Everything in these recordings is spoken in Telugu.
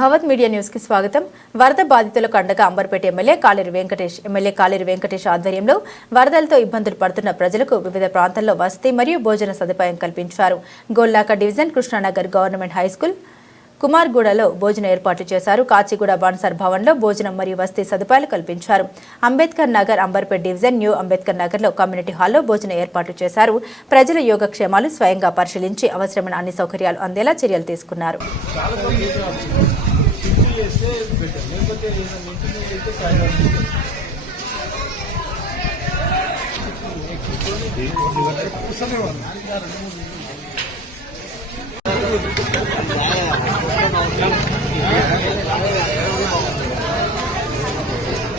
భవత్ మీడియా న్యూస్కి స్వాగతం. వరద బాధితులకు అండగా అంబర్పేట ఎమ్మెల్యే కాలేరు వెంకటేష్ ఎమ్మెల్యే కాలేరు వెంకటేష్ ఆధ్వర్యంలో వరదలతో ఇబ్బందులు పడుతున్న ప్రజలకు వివిధ ప్రాంతాల్లో వసతి మరియు భోజన సదుపాయం కల్పించారు. Golnaka division Krishnanagar government high school కుమార్గూడలో భోజన ఏర్పాటు చేశారు. కాచిగూడ బాన్సర్ భవన్లో భోజనం మరియు వసతి సదుపాయాలు కల్పించారు. అంబేద్కర్ నగర్ అంబర్పేట్ డివిజన్ న్యూ అంబేద్కర్ నగర్లో కమ్యూనిటీ హాల్లో భోజన ఏర్పాటు చేశారు. ప్రజల యోగక్షేమాలు స్వయంగా పరిశీలించి అవసరమైన అన్ని సౌకర్యాలు అందేలా చర్యలు తీసుకున్నారు.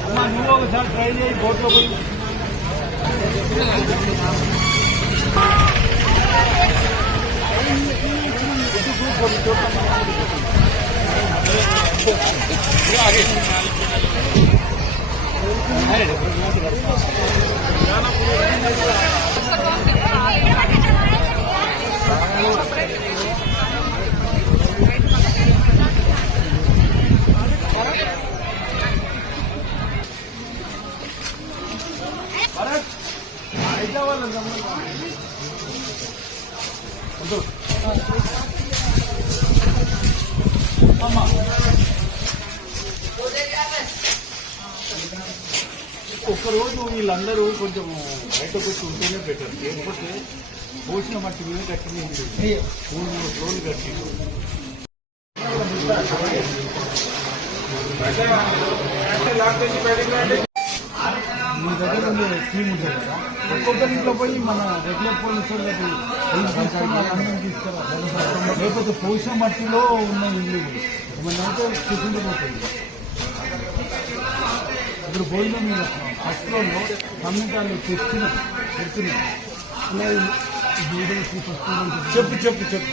అమ్మా నువ్వు ఒకసారి ట్రై చేయి బోట్లో పోయి ఒక్కరోజు వీళ్ళందరూ కొంచెం బయటకు వచ్చి ఉంటేనే బెటర్ లేకపోతే పోసిన మట్టి మీద కట్టింది మూడు మూడు రోజులు కట్టింది. మీ దగ్గర ఉండే స్కీమ్ ఉంటుంది కదా ఒక్కొక్కరి ఇంట్లో పోయి మన రెగ్యులర్ పోలీసు వాళ్ళకి హెల్ప్ తీసుకురా లేకపోతే పోషణ మట్టిలో ఉన్న ఇల్లు ఏమన్నా అయితే చూసుకుంటుపోతుంది ఇప్పుడు భోజనం మీద ఫస్ట్ ఫ్లోర్లో కమ్యూనిటీలో తెచ్చిన తెచ్చిన చెప్పు చెప్పు చెప్పు.